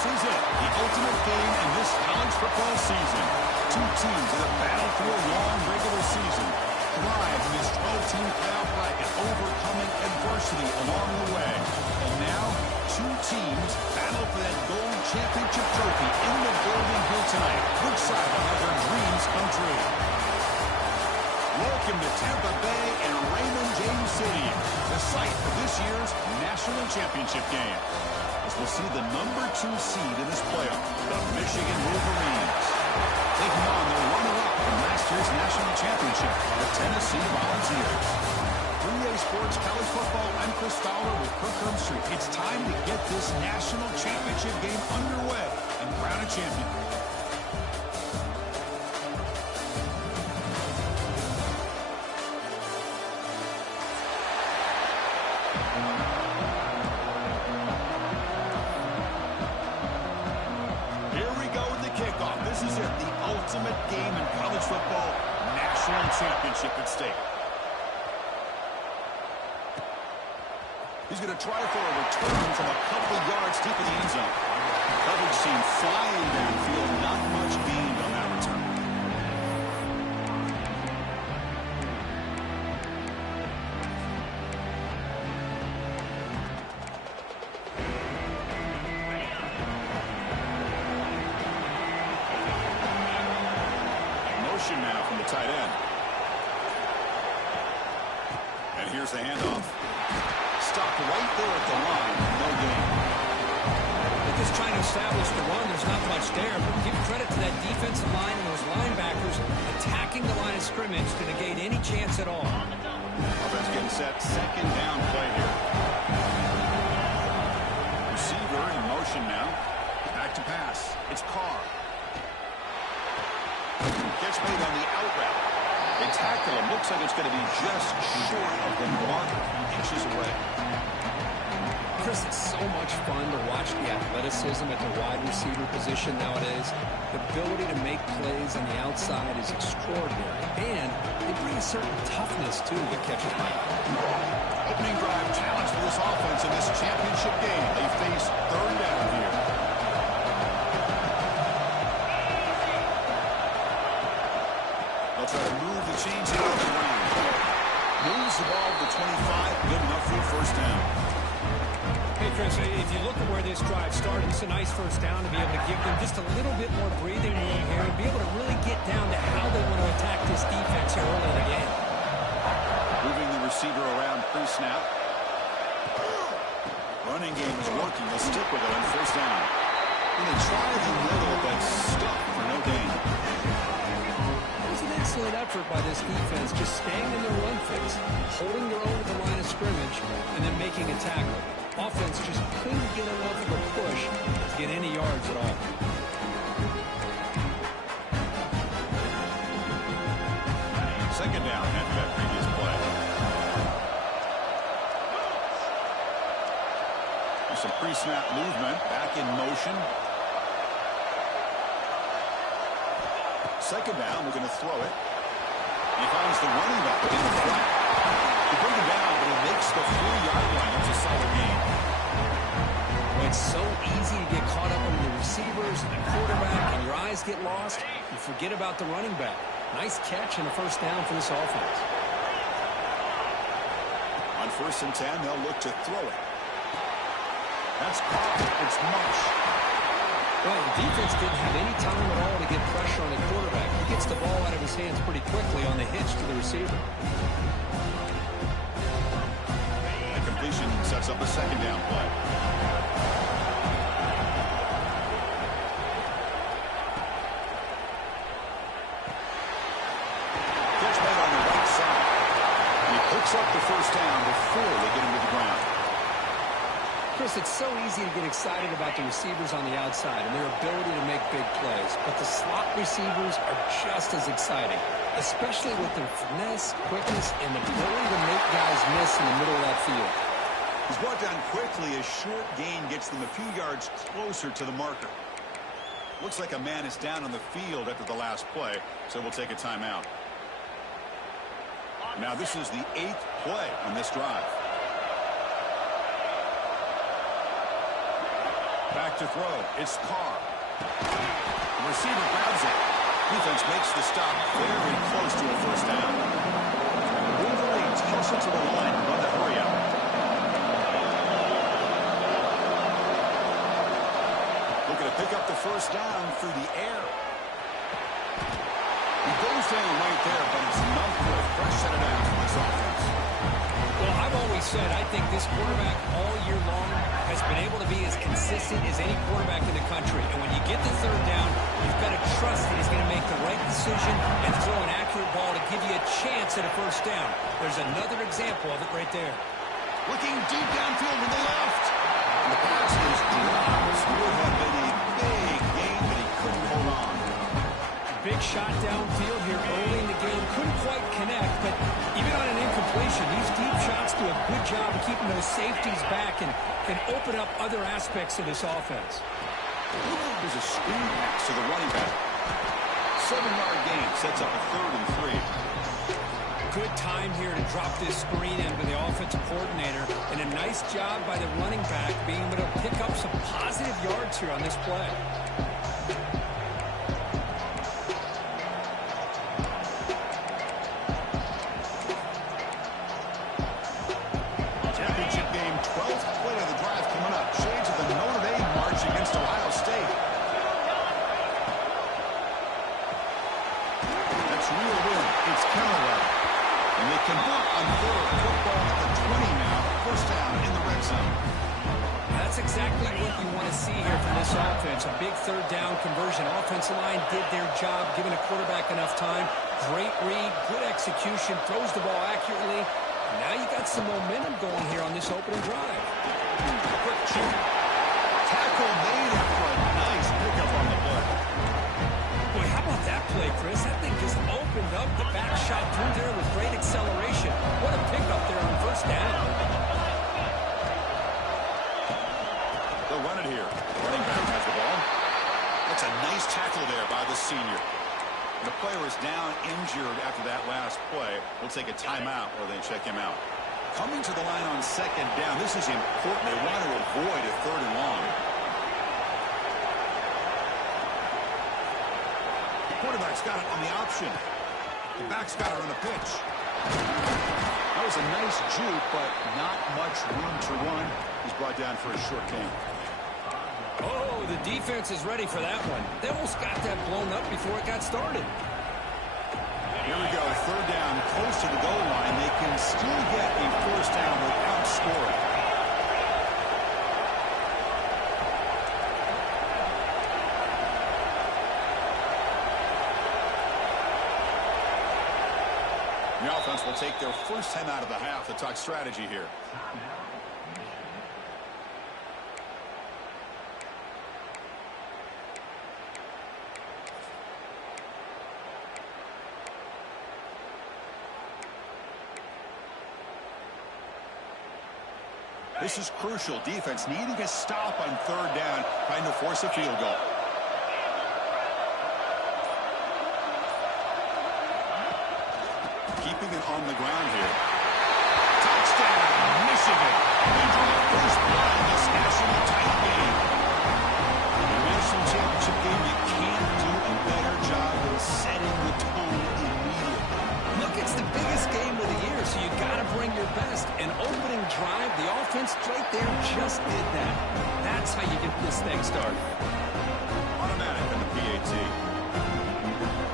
This is it, the ultimate game in this college football season. Two teams that have battled through a long regular season, thrive in this 12-team playoff bracket, overcoming adversity along the way. And now, two teams battle for that gold championship trophy in the building here tonight. Which side will have their dreams come true? Welcome to Tampa Bay and Raymond James City, the site of this year's national championship game. As we'll see the number 2 seed in this playoff, the Michigan Wolverines, taking on the runner-up from last year's national championship, the Tennessee Volunteers. 3A Sports College Football, I'm Chris Fowler with Kirk Herbstreit. It's time to get this national championship game underway and crown a champion. This is it, the ultimate game in college football, national championship at stake. He's going to try for a return from a couple of yards deep in the end zone. Coverage team flying downfield, not much gained on that return. Now from the tight end. And here's the handoff. Stopped right there at the line. No gain. They're just trying to establish the run. There's not much there. But give credit to that defensive line and those linebackers attacking the line of scrimmage to negate any chance at all. Offense getting set. Second down play here. Receiver in motion now. Back to pass. It's Carr. Gets made on the out route. They tackle him. Looks like it's going to be just short of the mark, inches away. Chris, it's so much fun to watch the athleticism at the wide receiver position nowadays. The ability to make plays on the outside is extraordinary. And they bring a certain toughness, too, that catches my eye. Opening drive challenge for this offense in this championship game. They face third down here. Try to move the chains out of the ground. Moves the ball to 25. Good enough for a first down. Hey, Chris, if you look at where this drive started, it's a nice first down to be able to give them just a little bit more breathing room here and be able to really get down to how they want to attack this defense here early in the game. Moving the receiver around pre-snap. Running game is working. They'll stick with it on first down. And they try the middle, but stuck for no gain. Excellent effort by this defense, just staying in their run fix, holding their own at the line of scrimmage, and then making a tackle. Offense just couldn't get enough of a push to get any yards at all. Second down after that previous play. There's some pre-snap movement, back in motion. Second down, we're going to throw it. He finds the running back in the flat. He brings him down, but he makes the 4-yard line. That's a solid gain. Well, it's so easy to get caught up in the receivers and the quarterback, and your eyes get lost. You forget about the running back. Nice catch and a first down for this offense. On 1st and 10, they'll look to throw it. That's caught. It's Marsh. Well, the defense didn't have any time at all to get pressure on the quarterback. He gets the ball out of his hands pretty quickly on the hitch to the receiver. The completion sets up a second down play. Catch made on the right side. He picks up the first down before they get him to the ground. Chris, it's so easy to get excited about the receivers on the outside and their ability to make big plays, but the slot receivers are just as exciting, especially with their finesse, quickness, and the ability to make guys miss in the middle of that field. He's brought down quickly. A short gain gets them a few yards closer to the marker. Looks like a man is down on the field after the last play, so we'll take a timeout. Now this is the 8th play on this drive. Back to throw. It's Carr. The receiver grabs it. Defense makes the stop very close to a first down. Wolverines hustle to the line and run the hurry up. Looking to pick up the first down through the air. He goes down right there, but it's enough for a fresh set of downs for this offense. Well, I've always said I think this quarterback all year long has been able to be as consistent as any quarterback in the country. And when you get the third down, you've got to trust that he's going to make the right decision and throw an accurate ball to give you a chance at a first down. There's another example of it right there. Looking deep downfield to the left. And the pass is dropped. Would have been a big game, but he couldn't hold on. Big shot downfield here early in the game. Couldn't quite connect, but even on an incompletion, these deep shots do a good job of keeping those safeties back and can open up other aspects of this offense. There's a screen pass to the running back. 7-yard gain sets up a 3rd and 3. Good time here to drop this screen in with the offensive coordinator, and a nice job by the running back being able to pick up some positive yards here on this play. Championship game, 12th play of the drive coming up. Shades of the Notre Dame march against Ohio State. That's real win. It's Camelot. And they convert on 3rd. Football at the 20 now. First down in the red zone. That's exactly what you want to see here from this offense. A big third down conversion. Offensive line did their job, giving a quarterback enough time. Great read, good execution, throws the ball accurately. Now you got some momentum going here on this opening drive. Quick shoot. Tackle made after a nice pickup on the play. Boy, how about that play, Chris? That thing just opened up. The back shot through there with great acceleration. What a pickup there on first down. They'll run it here. Running back has the ball. That's a nice tackle there by the senior. The player is down injured after that last play. We'll take a timeout or they check him out. Coming to the line on 2nd down. This is important. They want to avoid a 3rd and long. The quarterback's got it on the option. The back's got it on the pitch. That was a nice juke, but not much room to run. He's brought down for a short gain. Oh, the defense is ready for that one. They almost got that blown up before it got started. Here we go, 3rd down, close to the goal line. They can still get a first down without scoring. The offense will take their first time out of the half to talk strategy here. This is crucial. Defense needing a stop on 3rd down, trying to force a field goal. Keeping it on the ground here. Touchdown, Michigan. They draw first blood in this national title game. In the national championship game, you can't do a better job of setting the tone immediately. Look, it's the biggest game of the year, so you got to bring your best. An opening drive, the offense right there just did that. That's how you get this thing started. Automatic in the PAT.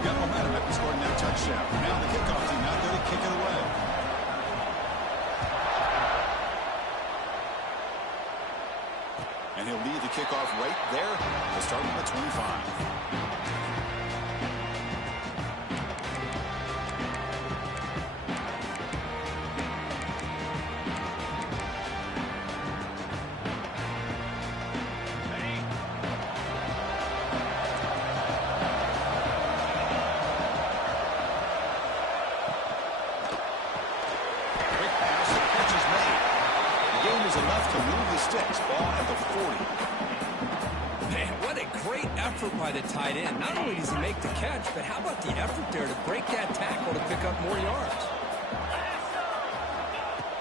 Got momentum after scoring that touchdown. Now the kickoff team out there to kick it away. And he'll lead the kickoff right there to start at the 25. Enough to move the sticks. Ball at the 40. Man, what a great effort by the tight end. Not only does he make the catch, but how about the effort there to break that tackle to pick up more yards?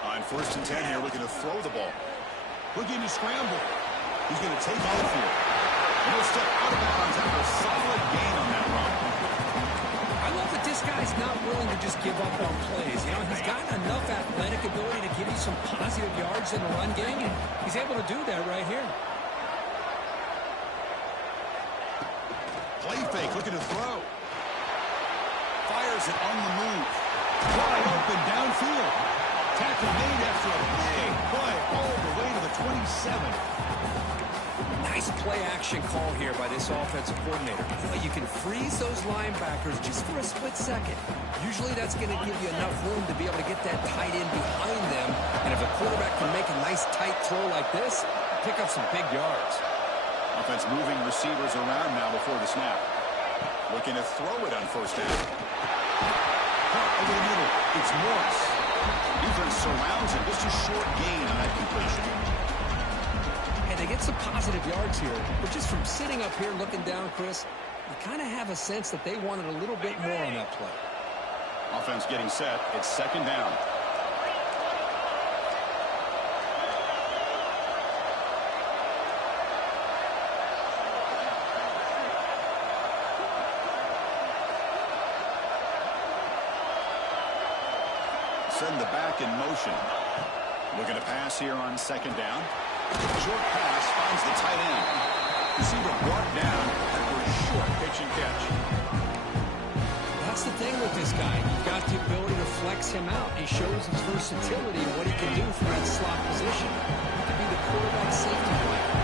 On 1st and 10 here, looking to throw the ball. Looking to scramble. He's going to take off here. No step out of bounds after a solid gain on that run. I love that this guy's not willing to just give up on plays. You know, he's got enough athletic ability to give you some positive yards in the run game, and he's able to do that right here. Play fake, looking to throw. Fires it on the move. Wide open downfield. Tackle made after a big play all the way to the 27. Nice play-action call here by this offensive coordinator. You can freeze those linebackers just for a split second. Usually that's going to give you enough room to be able to get that tight end behind them. And if a quarterback can make a nice tight throw like this, pick up some big yards. Offense moving receivers around now before the snap. Looking to throw it on first down. Caught over the middle. It's Morris. Defense surrounds him. Just a short gain on that completion. They get some positive yards here, but just from sitting up here looking down, Chris, you kind of have a sense that they wanted a little bit more on that play. Offense getting set. It's second down. Send the back in motion. Looking to pass here on second down. Short pass finds the tight end. Receiver brought down after a short pitch and catch. That's the thing with this guy. You've got the ability to flex him out. He shows his versatility and what he can do from that slot position. To be the quarterback safety blanket.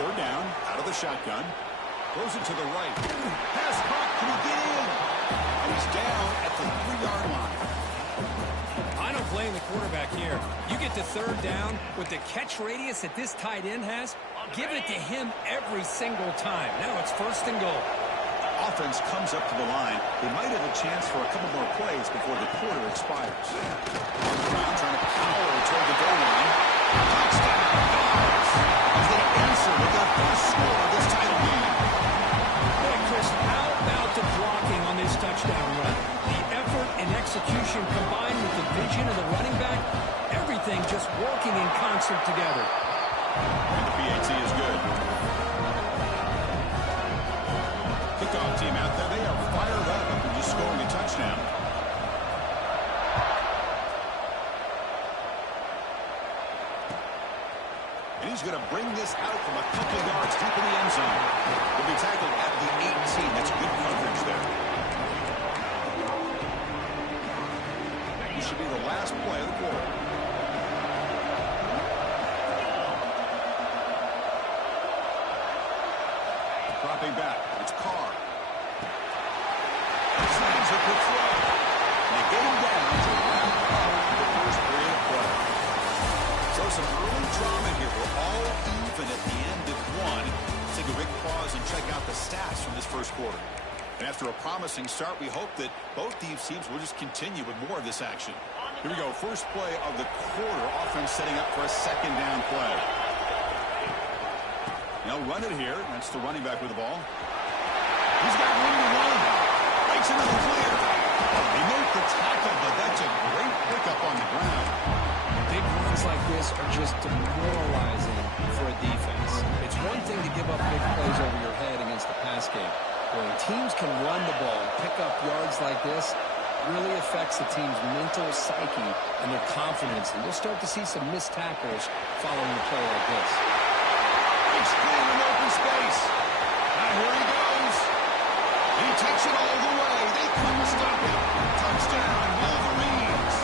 Third down, out of the shotgun. Throws it to the right. Pass caught. Can he get in? And he's down at the 3-yard line. I don't blame the quarterback here. You get to third down with the catch radius that this tight end has, give it to him every single time. Now it's first and goal. Offense comes up to the line. They might have a chance for a couple more plays before the quarter expires. On the ground, trying to power toward the goal line. Touchdown, Dogs! As they answer with their first score of this title game. Hey, Chris, how about the blocking on this touchdown run? The effort and execution combined with the vision of the running back, everything just working in concert together. And the PAT is good. Kickoff team out there, they are fired up after just scoring a touchdown. And he's going to bring this out from a couple yards deep in the end zone. He'll be tackled at the 18. That's good coverage there. This should be the last play of the quarter. Dropping back. It's Carr. Slams a quick throw. And they get him down to wrap up the first period of play. So some early drama here. We're all even at the end of one. Let's take a big pause and check out the stats from this first quarter. And after a promising start, we hope that both these teams will just continue with more of this action. Here we go. First play of the quarter. Offense setting up for a second down play. They'll run it here. That's the running back with the ball. He's got room to run. Breaks into the clear. They make the tackle, but that's a great pickup on the ground. Big runs like this are just demoralizing for a defense. It's one thing to give up big plays over your head against the pass game. When teams can run the ball and pick up yards like this, it really affects the team's mental psyche and their confidence. And you'll start to see some missed tackles following a play like this. He's clear in open space. Now here he goes. He takes it all the way. They couldn't stop him. Touchdown, Wolverines.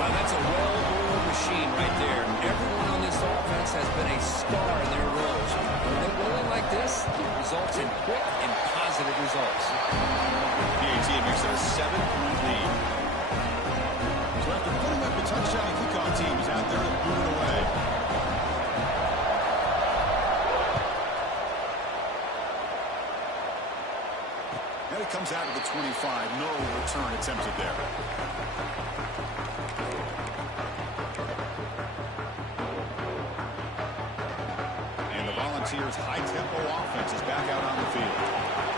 Well, that's a well-oiled machine right there. Everyone on this offense has been a star in their roles. When they're rolling like this, it results in quick and positive results. PAT makes it a 7-point lead. So after putting up a touchdown, the kickoff team is out there to boot it away. Now he comes out of the 25. No return attempted there. And the Volunteers' high-tempo offense is back out on the field.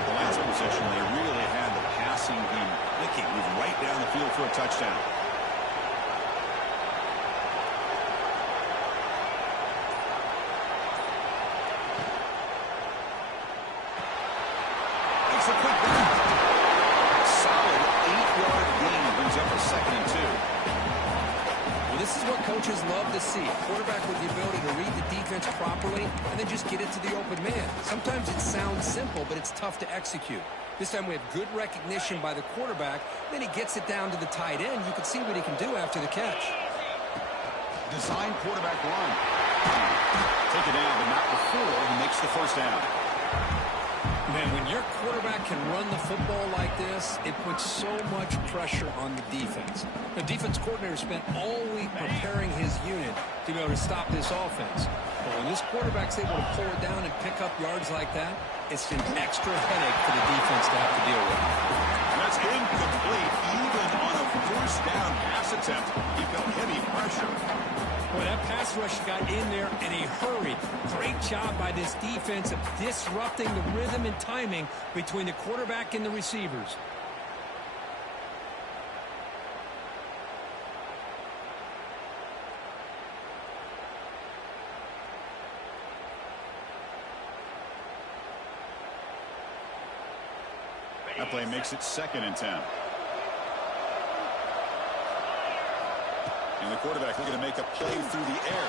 The last possession, they really had the passing game clicking, moved right down the field for a touchdown. coaches love to see. A quarterback with the ability to read the defense properly and then just get it to the open man. Sometimes it sounds simple, but it's tough to execute. This time we have good recognition by the quarterback. Then he gets it down to the tight end. You can see what he can do after the catch. Design quarterback run. Take it down, but not before he makes the first down. Man, when your quarterback can run the football like this, it puts so much pressure on the defense. The defense coordinator spent all week preparing his unit to be able to stop this offense. But when this quarterback's able to pull it down and pick up yards like that, it's an extra headache for the defense to have to deal with. That's incomplete. Even on a first down pass attempt, he felt heavy pressure. Boy, that pass rush got in there in a hurry. Great job by this defense of disrupting the rhythm and timing between the quarterback and the receivers. That play makes it 2nd and 10. And the quarterback looking to make a play through the air.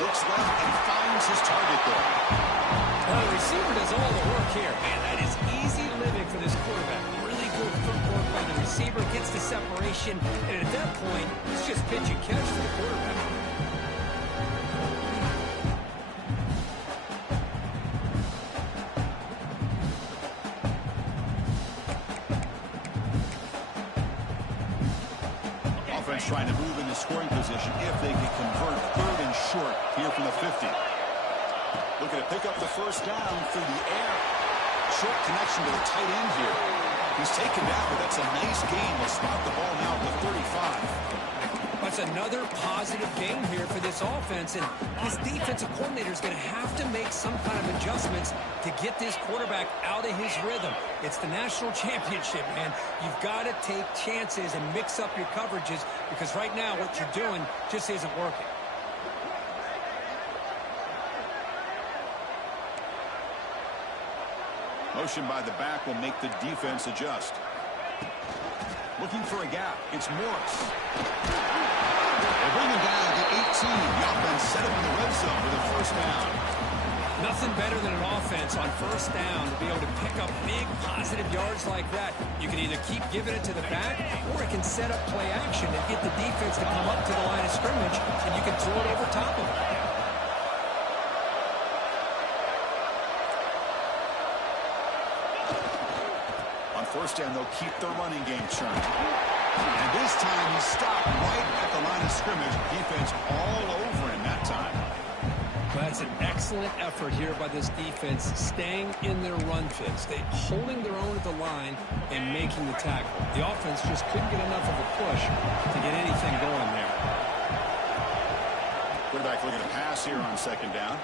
Looks left and finds his target there. Well, the receiver does all the work here. Man, that is easy living for this quarterback. Really good footwork by the receiver, gets the separation, and at that point, it's just pitch and catch for the quarterback. Trying to move into scoring position if they can convert 3rd and short here from the 50. Looking to pick up the first down through the air. Short connection to the tight end here. He's taken down, but that's a nice gain. They'll spot the ball now at the 35. That's another positive game here for this offense, and this defensive coordinator is going to have to make some kind of adjustments to get this quarterback out of his rhythm. It's the national championship, man. You've got to take chances and mix up your coverages because right now what you're doing just isn't working. Motion by the back will make the defense adjust. Looking for a gap. It's Morris. They bring him down at the 18. The offense set up in the red zone with a first down. Nothing better than an offense on first down to be able to pick up big positive yards like that. You can either keep giving it to the back, or it can set up play action and get the defense to come up to the line of scrimmage, and you can throw it over top of it. First down, they'll keep their running game churning. And this time, he stopped right at the line of scrimmage. Defense all over him that time. That's an excellent effort here by this defense, staying in their run fits. They holding their own at the line and making the tackle. The offense just couldn't get enough of a push to get anything going there. Quarterback looking to pass here on 2nd down.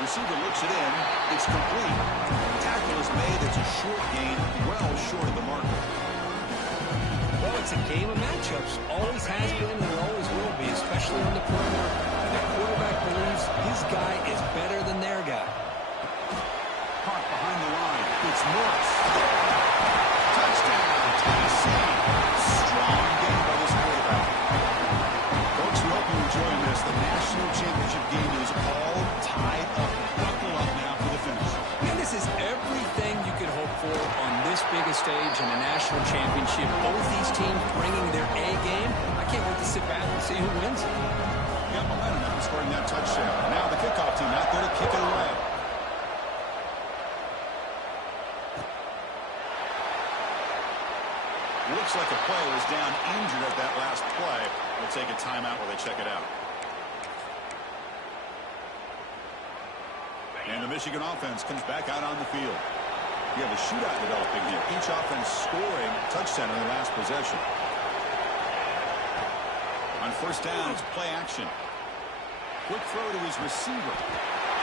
Receiver looks it in. It's complete. Tackle is made. It's a short gain, well short of the marker. Well, it's a game of matchups. Always has been and it always will be, especially on the perimeter. And the quarterback believes his guy is better than their guy. Caught behind the line. It's Morris. Touchdown, Tennessee. Strong game by this quarterback. Folks, we hope you're enjoying this. The national championship game is all tied up. Buckle up now for the finish. And this is everything you could hope for on this biggest stage in the national championship. Both these teams bringing their A game. I can't wait to sit back and see who wins. Got momentum now, scoring that touchdown. Now the kickoff team out there to kick it away. Looks like a player was down injured at that last play. We'll take a timeout while they check it out. And the Michigan offense comes back out on the field. We have a shootout developing here. Each offense scoring a touchdown in the last possession. On first down, it's play action. Quick throw to his receiver.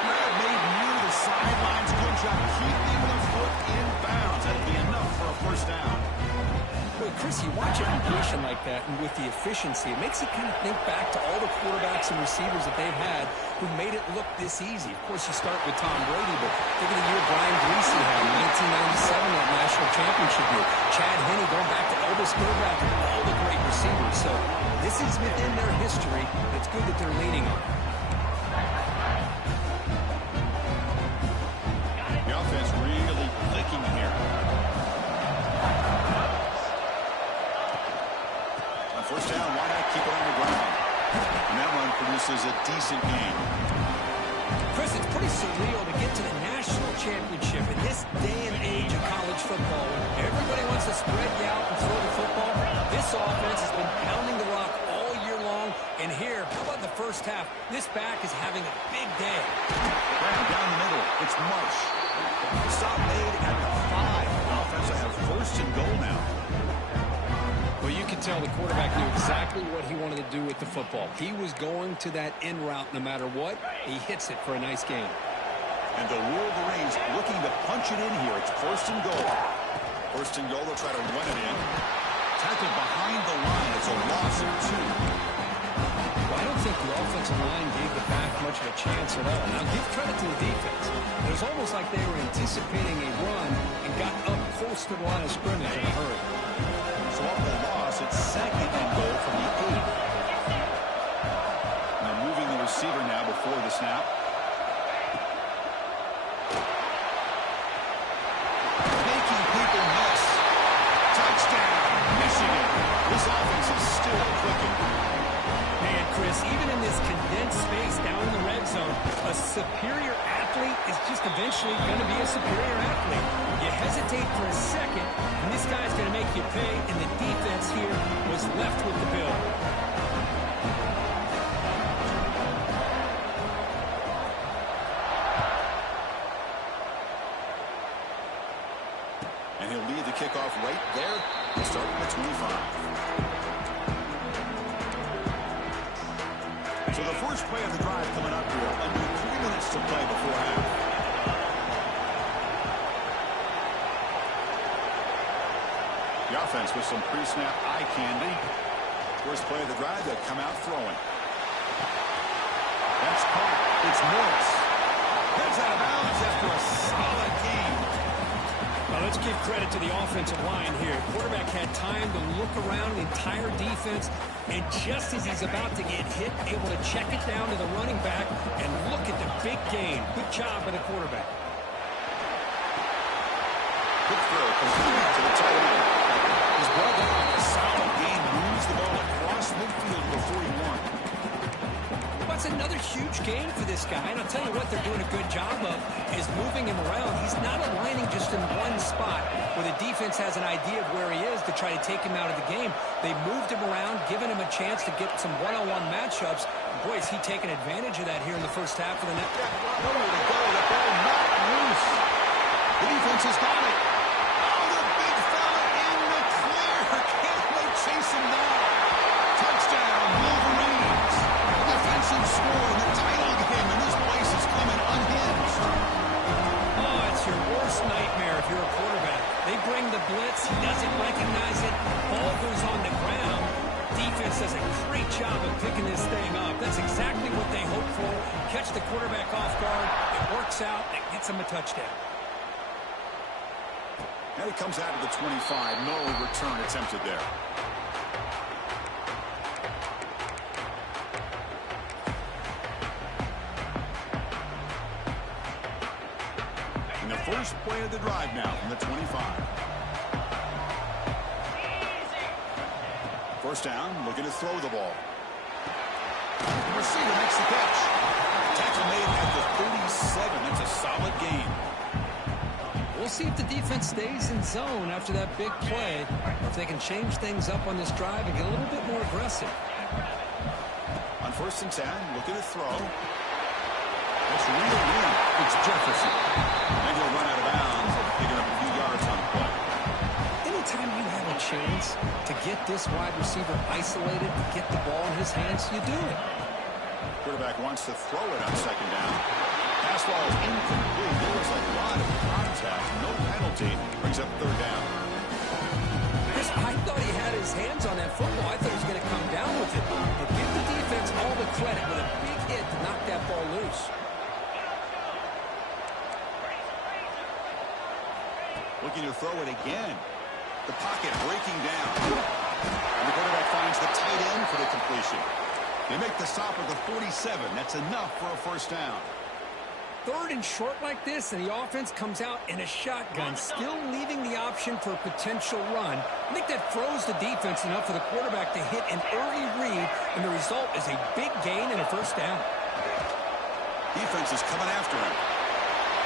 Made near the sidelines. Good job keeping the foot in bounds. That'll be enough for a first down. Well, Chris, you watch a completion like that, and with the efficiency, it makes you kind of think back to all the quarterbacks and receivers that they've had who made it look this easy. Of course, you start with Tom Brady, but think of the year Brian Greasy had in 1997, that national championship year. Chad Henne going back to Elvis Grbac and all the great receivers. So this is within their history. It's good that they're leaning on it. The offense really clicking here. On first down, why not keep it on the ground? And that one produces a decent gain. Chris, it's pretty surreal to get to the national championship in this day and age of college football. When everybody wants to spread you out and throw the football, this offense has been pounding the rock all year long. And here, how about the first half? This back is having a big day. Right down the middle, it's Marsh. Stop made at the 5. The offense will have first and goal now. Well, you can tell the quarterback knew exactly what he wanted to do with the football. He was going to that in route no matter what. He hits it for a nice gain. And the Wolverines looking to punch it in here. It's first and goal. First and goal, they'll try to run it in. Tackled behind the line. It's a loss of 2. Well, I don't think the offensive line gave the back much of a chance at all. Now, give credit to the defense. It was almost like they were anticipating a run and got up close to the line of scrimmage in a hurry. So off the loss, it's second and goal from the 8. Now moving the receiver now before the snap. Making people miss. Touchdown, Michigan. This offense is still clicking. And Chris, even in this condensed space down in the red zone, a superior athlete is just eventually going to be a superior athlete. You hesitate for a second, and this guy's going to make you pay, and the defense here was left with the bill. And he'll lead the kickoff right there, starting at 25. So the first play of the drive coming up here, under 3 minutes to play before half. The offense with some pre-snap eye candy. First play of the drive, they come out throwing. That's caught. It's Morris. Heads out of bounds after a solid game. Well, let's give credit to the offensive line here. Quarterback had time to look around the entire defense, and just as he's about to get hit, able to check it down to the running back, and look at the big gain. Good job by the quarterback. Quick throw complete to the tight end. He's brought down on a solid gain, moves the ball across midfield before he won. That's another huge gain for this guy, and I'll tell you what they're doing a good job of is moving him around. He's not aligning just in one spot where the defense has an idea of where he is to try to take him out of the game. They moved him around, giving him a chance to get some one-on-one matchups. Boy, is he taking advantage of that here in the first half of the net. Nowhere to go. The ball not loose. The defense has got it. Oh, the big fella in the clear. Can't they chase him down? Touchdown, Wolverines. A defensive score in the title game, and this place is coming unhinged. Oh, it's your worst nightmare if you're a quarterback. They bring the blitz. He doesn't recognize it. Ball goes on the ground. Defense does a great job of picking this thing up. That's exactly what they hope for. Catch the quarterback off guard. It works out. It gets him a touchdown. And he comes out of the 25. No return attempted there. And the first play of the drive now from the 25. First down, looking to throw the ball. The receiver makes the catch. Tackle made at the 37. That's a solid gain. We'll see if the defense stays in zone after that big play, or if they can change things up on this drive and get a little bit more aggressive. On first and 10, looking to throw. That's real win. It's Jefferson. And he'll run out of bounds, picking up a few yards on the play. Anytime you have a chance to get this wide receiver isolated and get the ball in his hands, you do it. Quarterback wants to throw it on second down. Pass ball is incomplete. There was a lot of contact. No penalty. Brings up third down. Chris, I thought he had his hands on that football. I thought he was going to come down with it. But give the defense all the credit with a big hit to knock that ball loose. Looking to throw it again. The pocket breaking down. And the quarterback finds the tight end for the completion. They make the stop at the 47. That's enough for a first down. Third and short like this, and the offense comes out in a shotgun, still leaving the option for a potential run. I think that froze the defense enough for the quarterback to hit an early read, and the result is a big gain and a first down. Defense is coming after him.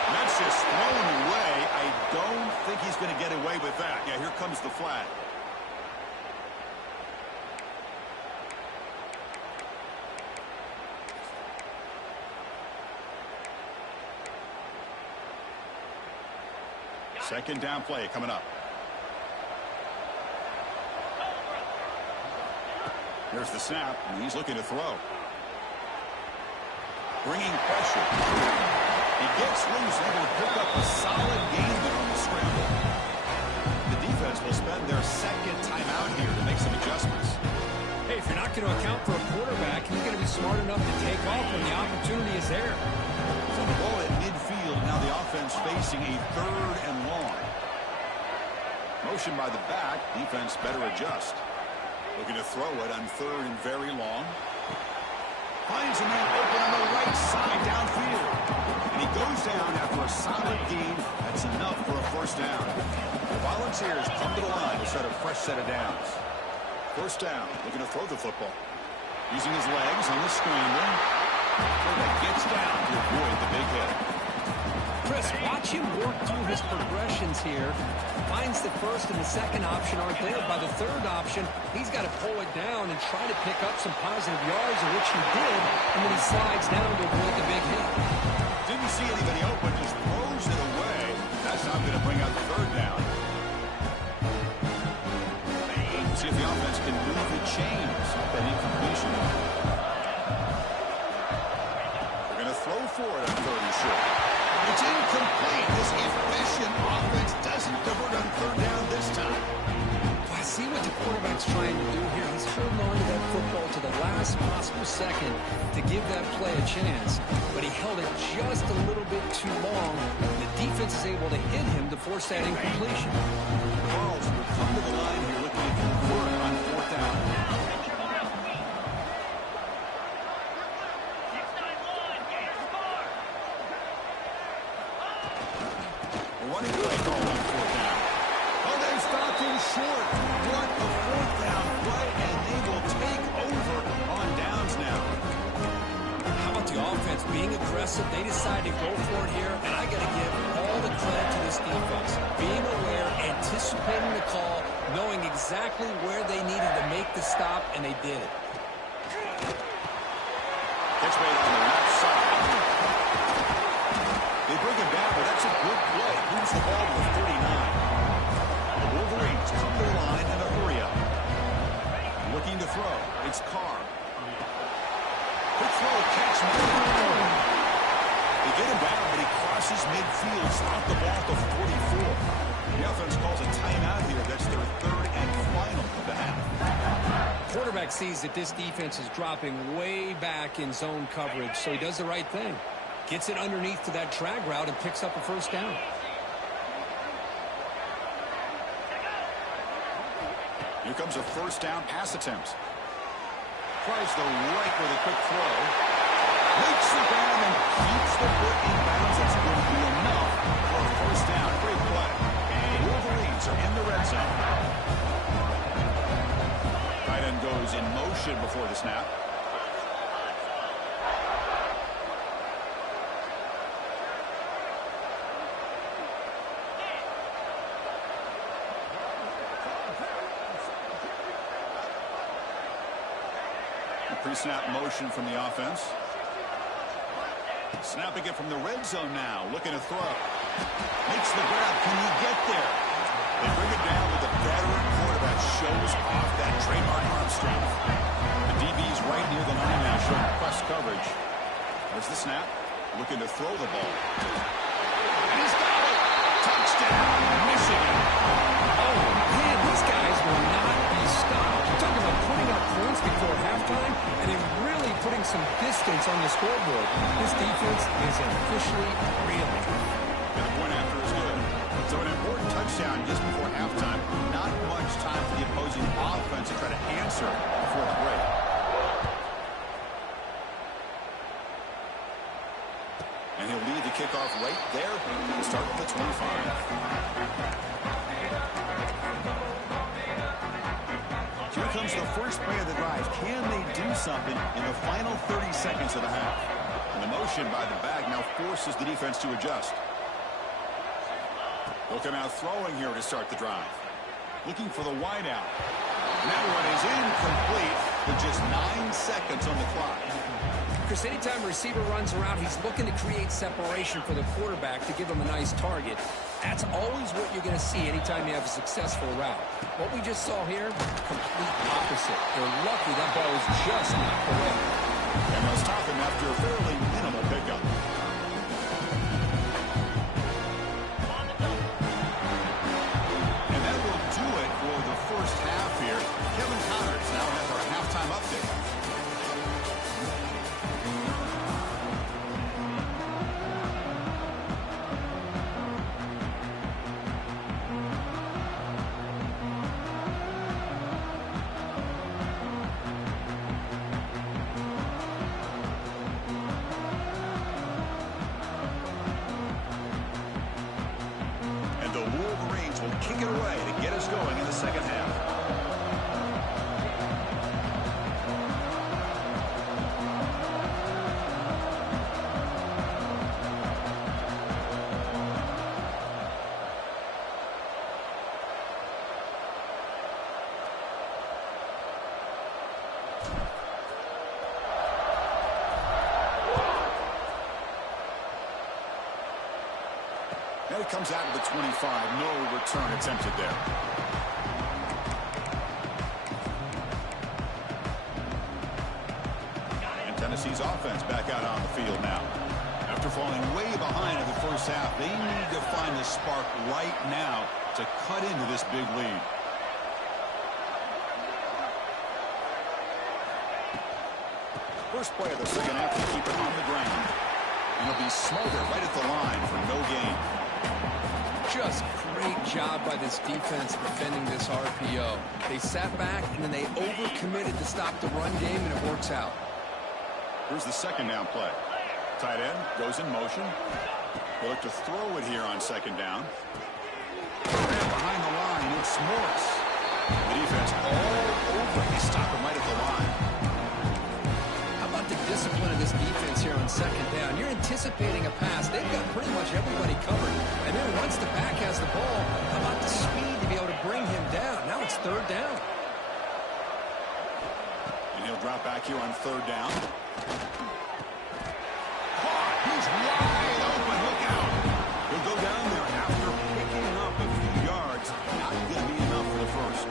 And that's just thrown away. I don't think he's going to get away with that. Yeah, here comes the flag. Second down play coming up. Here's the snap, and he's looking to throw. Bringing pressure. He gets loose, able to pick up a solid gain there on the scramble. The defense will spend their second timeout here to make some adjustments. Hey, if you're not going to account for a quarterback, he's going to be smart enough to take off when the opportunity is there. So the ball at midfield, now the offense facing a third and long. Motion by the back, defense better adjust. Looking to throw it on third and very long. Finds a man open on the right side downfield. And he goes down after a solid gain. That's enough for a first down. The Volunteers come to the line to start a fresh set of downs. First down, looking to throw the football. Using his legs on the scrambler. Quarterback gets down to avoid the big hit. Chris, watch him work through his progressions here. Finds the first and the second option aren't there. By the third option, he's got to pull it down and try to pick up some positive yards, in which he did, and then he slides down to avoid the big hit. Didn't see anybody open, just throws it away. That's not going to bring out the third down. See if the offense can move the chains off that incompletion. They're going to throw for it on third and short. It's incomplete. This efficient offense doesn't convert on third down this time. I see what the quarterback's trying to do here. He's holding on to that football to the last possible second to give that play a chance. But he held it just a little bit too long. The defense is able to hit him to force that incompletion. Charles will come to the line here looking to convert on fourth down. Running play called on fourth down. Oh, they stopped him short. What a fourth down play, and they will take over on downs now. How about the offense being aggressive? They decide to go for it here, and I got to give all the credit to this defense. Being aware, anticipating the call, knowing exactly where they needed to make the stop, and they did it. Gets made on the left side. They bring him down, but that's a good play. Moves the ball to the 39. The Wolverines come to the line in a hurry up. Looking to throw. It's Carr. Quick throw, catch. They get him down, but he crosses midfield. Stop the ball to 44. The offense calls a timeout here. That's their third and final of the half. Quarterback sees that this defense is dropping way back in zone coverage, so he does the right thing. Gets it underneath to that drag route and picks up a first down. Here comes a first down pass attempt. Tries the right with a quick throw. Makes the grab and keeps the foot in bounds. That's going to be enough for a first down. Great play. The Wolverines are in the red zone. Tight end goes in motion before the snap. Pre-snap motion from the offense. Snapping it from the red zone now. Looking to throw. Makes the grab. Can he get there? They bring it down with the veteran quarterback. Shows off that trademark arm strength. The DB's right near the line now, showing press coverage. There's the snap. Looking to throw the ball. And he's got it. Touchdown, Michigan. Oh, man, these guys were talking about putting up points before halftime and then really putting some distance on the scoreboard. This defense is officially reeling. And the point after is good. So an important touchdown just before halftime. Not much time for the opposing offense to try to answer before the break. And he'll lead the kickoff right there. Start with the 25. Here comes the first play of the drive. Can they do something in the final 30 seconds of the half? And the motion by the back now forces the defense to adjust. They'll come out throwing here to start the drive. Looking for the wideout. And that one is incomplete with just 9 seconds on the clock. Chris, anytime a receiver runs around, he's looking to create separation for the quarterback to give him a nice target. That's always what you're going to see anytime you have a successful route. What we just saw here, complete opposite. They're lucky that ball was just knocked away. And they'll stop him after a fairly minimal pickup. And that will do it for the first half here. Kevin Connors now has our halftime update. Kick it away to get us going in the second half. And it comes out to the 25. No return attempted there. And Tennessee's offense back out on the field now. After falling way behind in the first half, they need to find the spark right now to cut into this big lead. First play of the second half to keep it on the ground. And he'll be smothered right at the line for no gain. Just great job by this defense defending this RPO. They sat back, and then they overcommitted to stop the run game, and it works out. Here's the second down play. Tight end goes in motion. They look to throw it here on second down. And behind the line, it's Morris. The defense all over. They stop him right at the line. How about the discipline of this defense here on second down? You're anticipating a pass. They've got pretty much everybody covered. And then once the back has the ball, how about the speed to be able to bring him down? Now it's third down. And he'll drop back here on third down. Caught. He's wide open. Look out. He'll go down there after picking up a few yards. Not going to be enough for the first.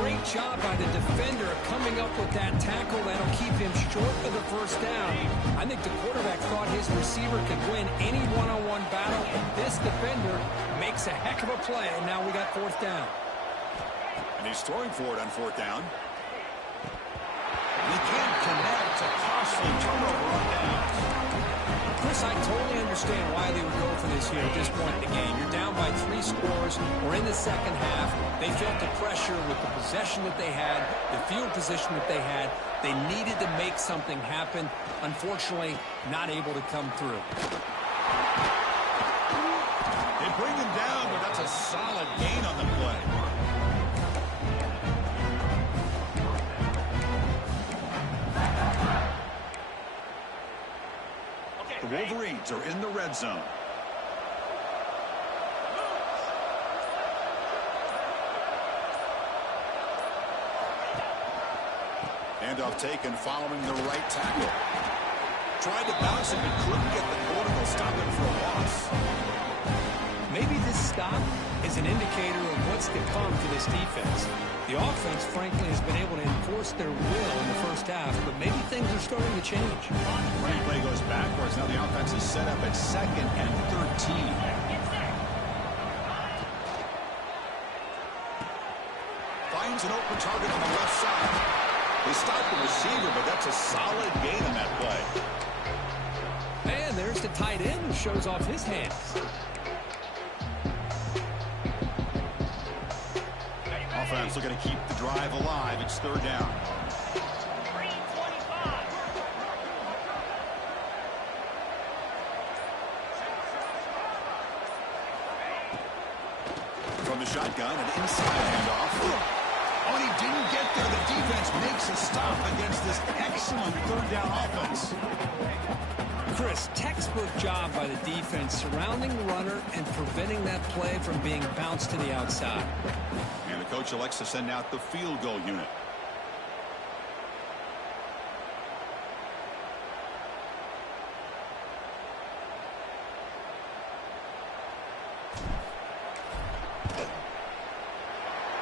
Great job by the defender coming up with that tackle. That'll keep him short of the first down. I think the quarterback thought his receiver could win any one-on-one battle, and this defender makes a heck of a play, and now we got fourth down. And he's throwing for it on fourth down. He can't connect. A costly turnover on downs. Chris, I totally understand why they would go for this here at this point in the game. You're down by 3 scores. We're in the second half. They felt the pressure with the possession that they had, the field position that they had. They needed to make something happen. Unfortunately, not able to come through. They bring him down, but that's a solid gain on the play. The Wolverines are in the red zone. Handoff taken following the right tackle. Tried to bounce him but couldn't get the corner. They'll stop him for a loss. Maybe this stop is an indicator of what's to come for this defense. The offense, frankly, has been able to enforce their will in the first half, but maybe things are starting to change. Running play goes backwards. Now the offense is set up at 2nd and 13. finds an open target on the left side. They stopped the receiver, but that's a solid gain on that play. And there's the tight end who shows off his hands. Offense looking to keep the drive alive. It's third down. From the shotgun, an inside handoff. Oh, and he didn't get there. The defense makes a stop against this excellent third down offense. Chris, textbook job by the defense surrounding the runner and preventing that play from being bounced to the outside. And the coach elects to send out the field goal unit.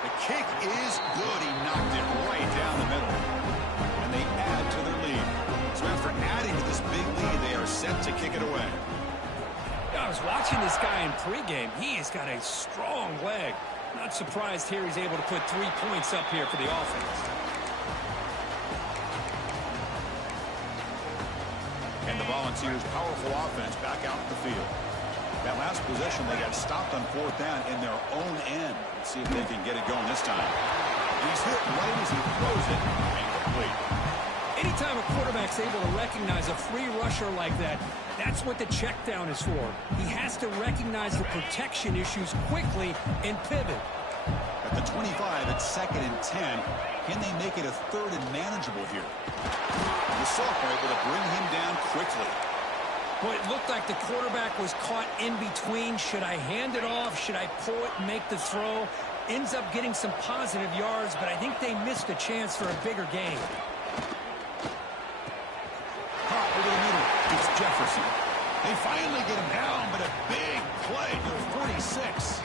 The kick is good. He knocked it right down the middle. And they add to their lead. So after adding to this big lead, they are set to kick it away. I was watching this guy in pregame. He has got a strong leg. Not surprised here he's able to put 3 points up here for the offense. And the Volunteers' powerful offense back out in the field. That last possession, they got stopped on fourth down in their own end. Let's see if they can get it going this time. He's hit right as he throws it. Incomplete. Anytime a quarterback's able to recognize a free rusher like that, that's what the check down is for. He has to recognize the protection issues quickly and pivot. At the 25, it's 2nd and 10. Can they make it a 3rd and manageable here? The sophomore able to bring him down quickly. Boy, it looked like the quarterback was caught in between. Should I hand it off? Should I pull it and make the throw? Ends up getting some positive yards, but I think they missed a chance for a bigger gain. Caught over the middle. It's Jefferson. They finally get him down, but a big play to the 46.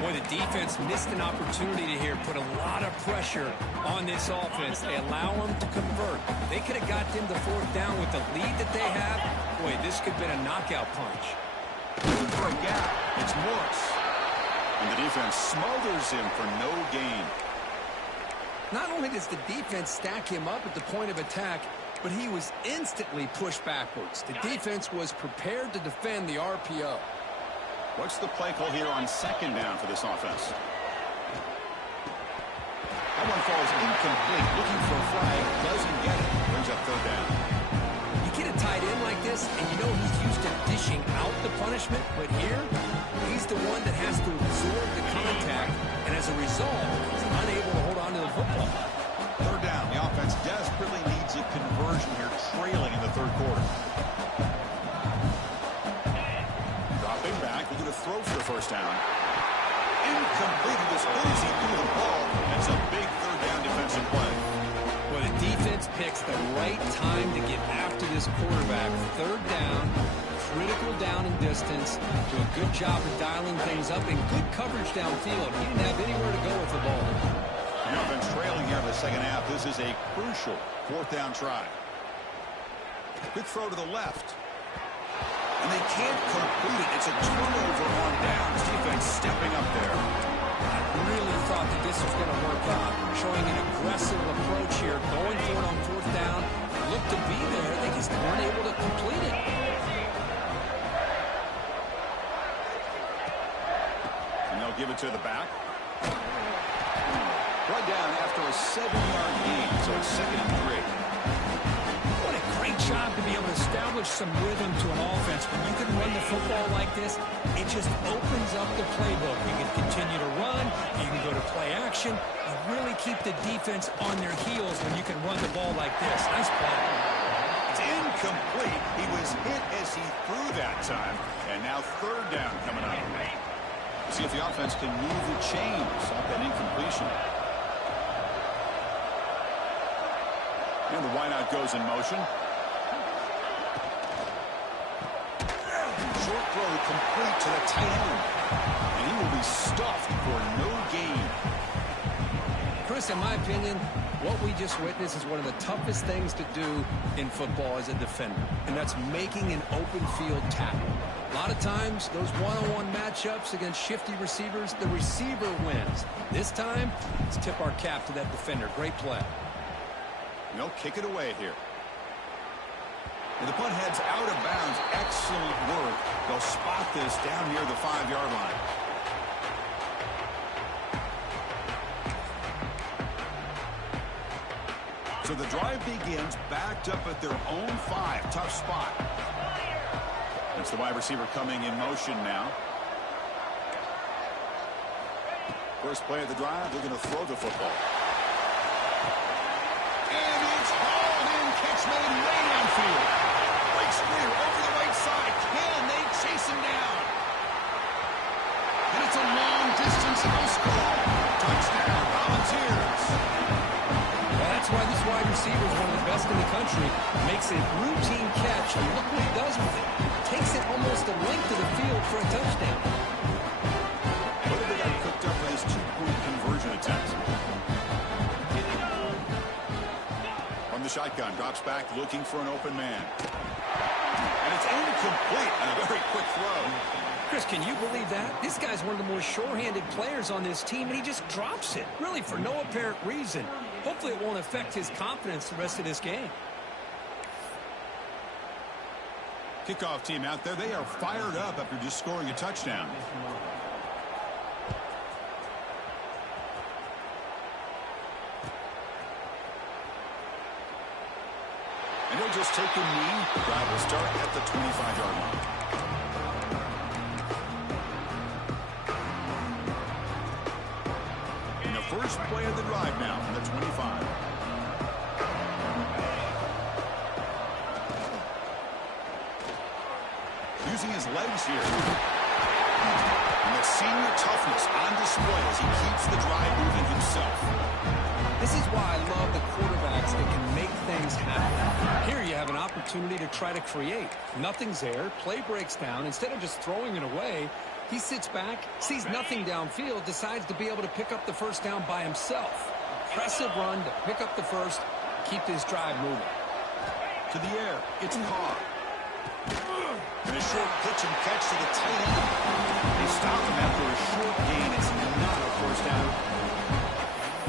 Boy, the defense missed an opportunity to here put a lot of pressure on this offense. They allow them to convert. They could have got them to fourth down with the lead that they have. Boy, this could have been a knockout punch. For a gap, it's Morris. And the defense smothers him for no gain. Not only does the defense stack him up at the point of attack, but he was instantly pushed backwards. The defense was prepared to defend the RPO. What's the play call here on 2nd down for this offense? That one falls incomplete. Looking for a flag. Doesn't get it. Brings up 3rd down. You get a tight end like this, and you know he's used to dishing out the punishment, but here, he's the one that has to absorb the contact, and as a result, he's unable to hold on to the football. 3rd down. The offense desperately needs a conversion here, trailing in the 3rd quarter. Dropping back, looking to throw for the 1st down. Incomplete. As good as he threw the ball, that's a big 3rd down defensive play. Well, the defense picks the right time to get after this quarterback. 3rd down, critical down and distance. Do a good job of dialing things up and good coverage downfield. He didn't have anywhere to go with the ball. The offense trailing here in the 2nd half. This is a crucial 4th down try. Quick throw to the left. And they can't complete it. It's a turnover on downs. Defense stepping up there. I really thought that this was going to work out. Showing an aggressive approach here. Going for it on 4th down. Looked to be there. They just weren't able to complete it. And they'll give it to the back. Run down after a 7-yard gain. So it's 2nd and 3. What a great job to be able to establish some rhythm to an offense. When you can run the football like this, it just opens up the playbook. You can continue to run. You can go to play action. You really keep the defense on their heels when you can run the ball like this. Nice play. It's incomplete. He was hit as he threw that time. And now 3rd down coming up. See if the offense can move the chains off that incompletion. And the wideout goes in motion. Short throw complete to the tight end. And he will be stuffed for no gain. Chris, in my opinion, What we just witnessed is one of the toughest things to do in football as a defender, and that's making an open field tackle. A lot of times, those one-on-one matchups against shifty receivers, the receiver wins. This time, let's tip our cap to that defender. Great play. And they'll kick it away here. And the punt heads out of bounds. Excellent work. They'll spot this down near the 5-yard line. So the drive begins backed up at their own 5. Tough spot. It's the wide receiver coming in motion now. First play of the drive, they're going to throw the football. And it's hauled in. Catch made way downfield. Breaks clear over the right side. Can they chase him down? And it's a long distance to go score. Touchdown, Volunteers. That's why this wide receiver is one of the best in the country. Makes a routine catch, and look what he does with it. Takes it almost a length of the field for a touchdown. What have they got cooked up for this 2-point conversion attempt? From the shotgun, drops back looking for an open man. And it's incomplete on a very quick throw. Chris, can you believe that? This guy's one of the more sure-handed players on this team, and he just drops it, really for no apparent reason. Hopefully it won't affect his confidence the rest of this game. Kickoff team out there, they are fired up after just scoring a touchdown. And he'll just take a knee. The drive will start at the 25-yard line. First play of the drive now from the 25. Using his legs here. And the senior toughness on display as he keeps the drive moving himself. This is why I love the quarterbacks that can make things happen. Here you have an opportunity to try to create. Nothing's there. Play breaks down. Instead of just throwing it away, he sits back, sees nothing downfield, decides to be able to pick up the first down by himself. Impressive run to pick up the first, keep this drive moving. To the air, it's Carr. And a short pitch and catch to the tight end. They stop him after a short gain. It's not a first down.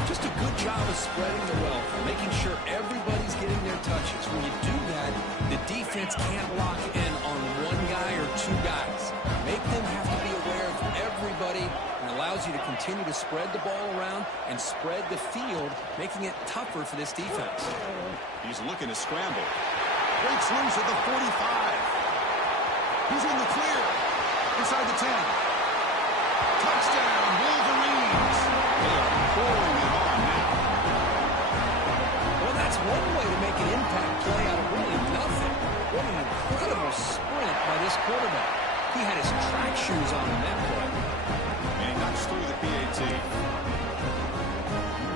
Just a good job of spreading the wealth, making sure everybody's getting their touches. When you do that, the defense can't lock in on one guy or two guys. Make them have to be aware of everybody, and allows you to continue to spread the ball around and spread the field, making it tougher for this defense. He's looking to scramble. Breaks loose at the 45. He's in the clear. Inside the 10. Touchdown, Wolverines. They are pouring it on now. Well, that's one way to make an impact play out of really nothing. What an incredible sprint by this quarterback. He had his track shoes on in that play. And he knocks through the PAT.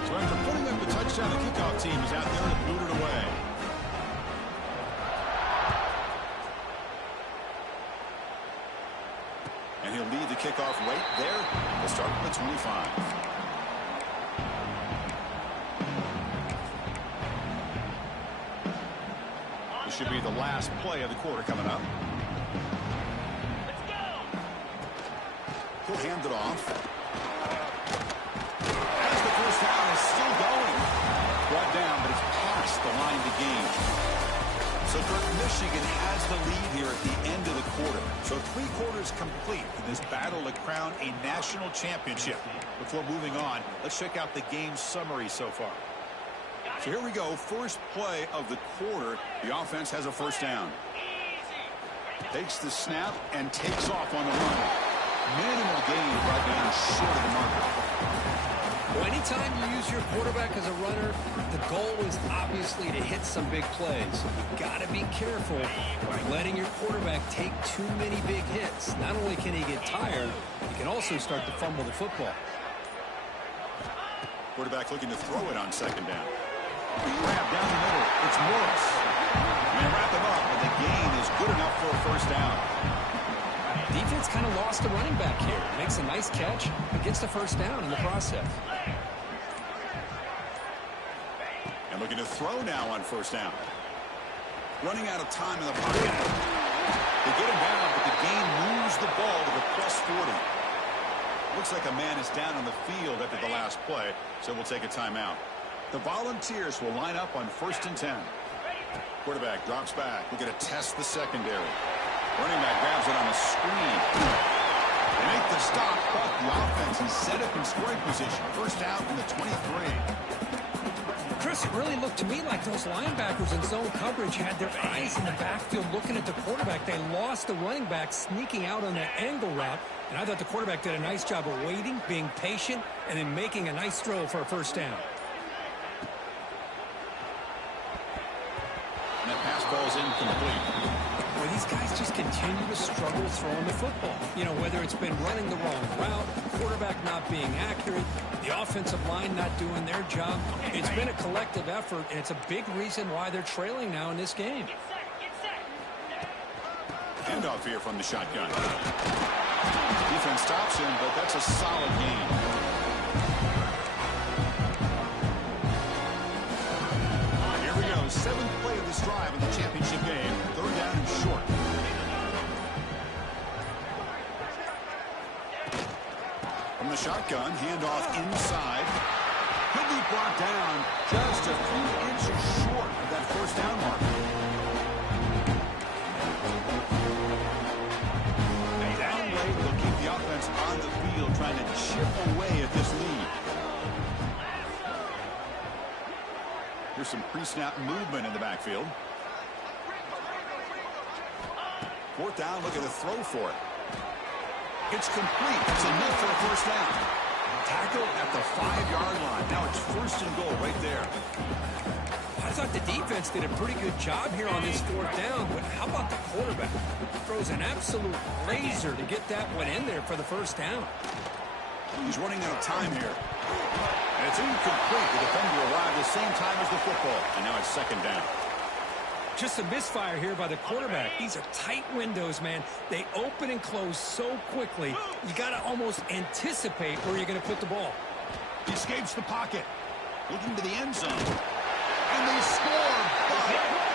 So after putting up the touchdown, the kickoff team is out there to boot it away. And he'll lead the kickoff right there. We'll start with the 25. This should be the last play of the quarter coming up. He'll hand it off. As the first down is still going. Brought down, but it's past the line to gain. So Michigan has the lead here at the end of the quarter. So 3 quarters complete in this battle to crown a national championship. Before moving on, let's check out the game summary so far. So here we go. First play of the quarter. The offense has a first down. Takes the snap and takes off on the run. Minimal gain brought down short of the marker. Well, anytime you use your quarterback as a runner, the goal is obviously to hit some big plays. You've got to be careful by letting your quarterback take too many big hits. Not only can he get tired, he can also start to fumble the football. Quarterback looking to throw it on second down. Grab down the middle. It's Morris. And wrap him up, but the gain is good enough for a first down. Defense kind of lost the running back here. Makes a nice catch, but gets the first down in the process. throw now on first down. Running out of time in the pocket. They get him down, but the gain moves the ball to the +40. Looks like a man is down on the field after the last play, so we'll take a timeout. The Volunteers will line up on 1st and 10. Quarterback drops back. We're going to test the secondary. Running back grabs it on the screen. They make the stop, but the offense is set up in scoring position. First down from the 23. Chris, it really looked to me like those linebackers in zone coverage had their eyes in the backfield looking at the quarterback. They lost the running back sneaking out on that angle route, and I thought the quarterback did a nice job of waiting, being patient, and then making a nice throw for a first down. And that pass ball is incomplete. Well, these guys just continue to struggle throwing the football. You know, whether it's been running the wrong route, quarterback not being accurate, the offensive line not doing their job. It's been a collective effort, and it's a big reason why they're trailing now in this game. Handoff here from the shotgun. Defense stops him, but that's a solid gain. Here we go. 7th play of this drive in the championship game. 3rd down and short. From the shotgun, handoff inside. He'll be brought down just a few inches short of that first down mark. Down late will keep the offense on the field, trying to chip away at this lead. Here's some pre-snap movement in the backfield. 4th down, look at the throw for it. It's complete. It's enough for a first down. Tackle at the 5-yard line. Now it's 1st and goal right there. I thought the defense did a pretty good job here on this 4th down, but how about the quarterback? Throws an absolute laser to get that one in there for the first down. He's running out of time here. And it's incomplete. The defender arrived the same time as the football. And now it's 2nd down. Just a misfire here by the quarterback. These are tight windows, man. They open and close so quickly. You got to almost anticipate where you're going to put the ball. He escapes the pocket. Looking to the end zone. And they score, but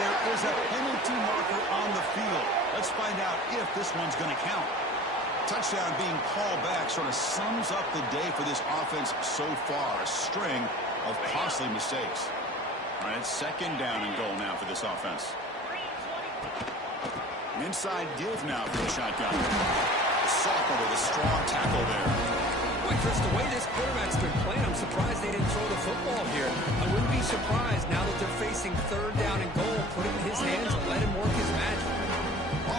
there is a penalty marker on the field. Let's find out if this one's going to count. Touchdown being called back sort of sums up the day for this offense so far. A string of costly mistakes. All right, 2nd down and goal now for this offense. An inside give now for the shotgun. Sophomore with a strong tackle there. Boy, Chris, the way this quarterback's been playing, I'm surprised they didn't throw the football here. I wouldn't be surprised now that they're facing 3rd down and goal. Put it in his hands and let him work his magic.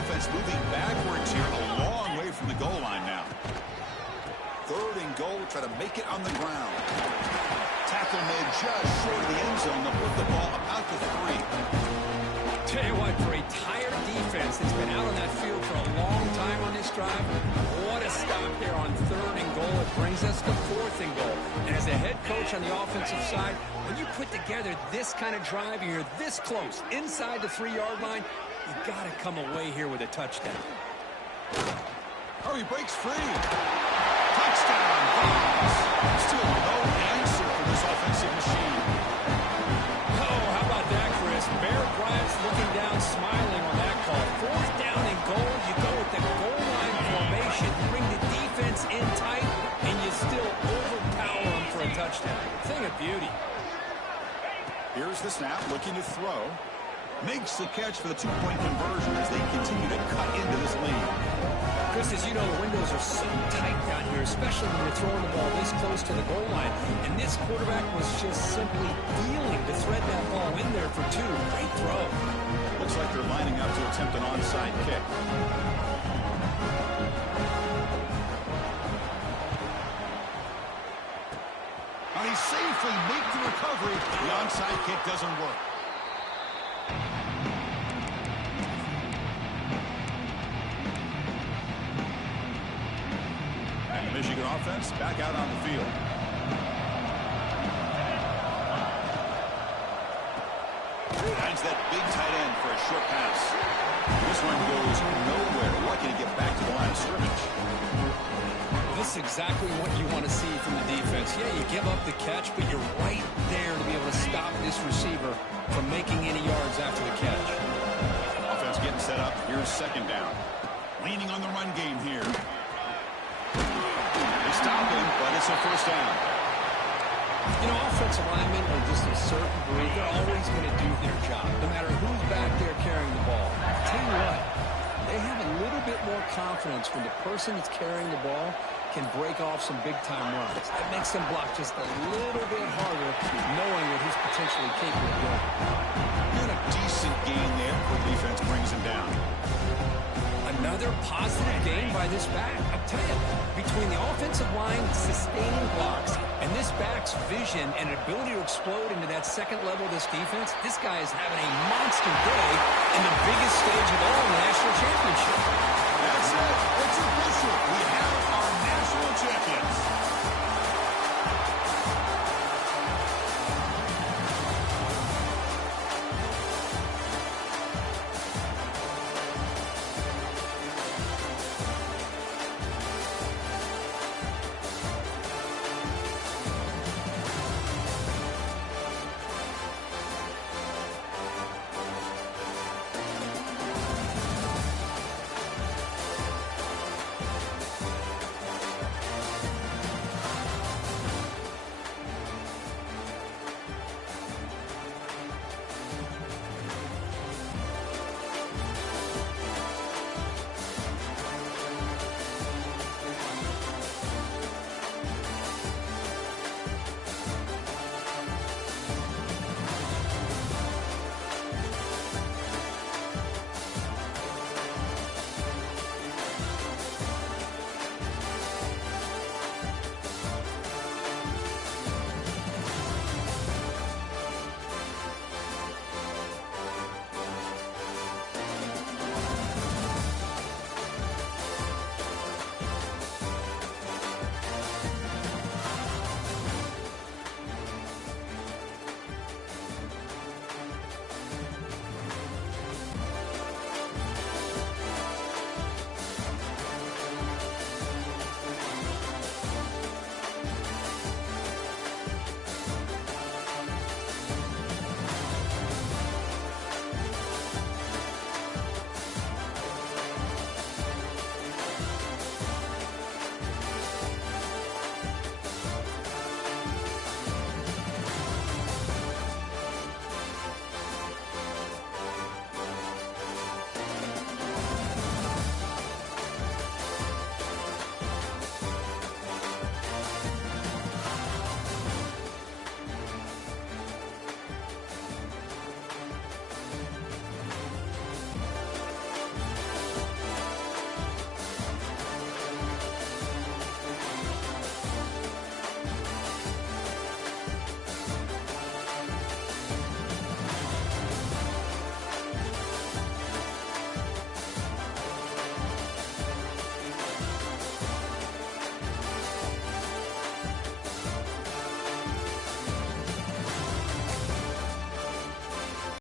Offense moving backwards here, a long way from the goal line now. 3rd and goal, try to make it on the ground. Tackle made just short of the end zone. They'll put the ball about the 3. Tell you what, for a tired defense that's been out on that field for a long time on this drive, what a stop there on 3rd and goal. It brings us to 4th and goal. And as a head coach on the offensive side, when you put together this kind of drive, you're this close, inside the 3-yard line, you got to come away here with a touchdown. Oh, he breaks free. Touchdown, Vols. Still no answer for this offensive machine. Oh, how about that, Chris? Bear Bryant's looking down, smiling on that call. 4th down and goal. You go with the goal line formation, bring the defense in tight, and you still overpower them for a touchdown. Thing of beauty. Here's the snap, looking to throw. Makes the catch for the 2-point conversion as they continue to cut into this lead. Chris, as you know, the windows are so tight down here, especially when you're throwing the ball this close to the goal line. And this quarterback was just simply feeling to thread that ball in there for 2. Great throw. Looks like they're lining up to attempt an onside kick. Now he safely makes the recovery. The onside kick doesn't work. Michigan offense back out on the field. Finds that big tight end for a short pass. This one goes nowhere. Lucky to get back to the line of scrimmage. This is exactly what you want to see from the defense. Yeah, you give up the catch, but you're right there to be able to stop this receiver from making any yards after the catch. Offense getting set up. Here's second down. Leaning on the run game here. They stop him, but it's a first down. You know, offensive linemen are just a certain breed. They're always going to do their job, no matter who's back there carrying the ball. I'll tell you what, they have a little bit more confidence when the person that's carrying the ball can break off some big-time runs. That makes them block just a little bit harder, knowing what he's potentially capable of doing. And a decent gain there. The defense brings him down. Another positive gain by this back. I'll tell you, between the offensive line sustaining blocks and this back's vision and ability to explode into that second level of this defense, this guy is having a monster day in the biggest stage of all, the national championship. That's it. It's official. We have our national champions.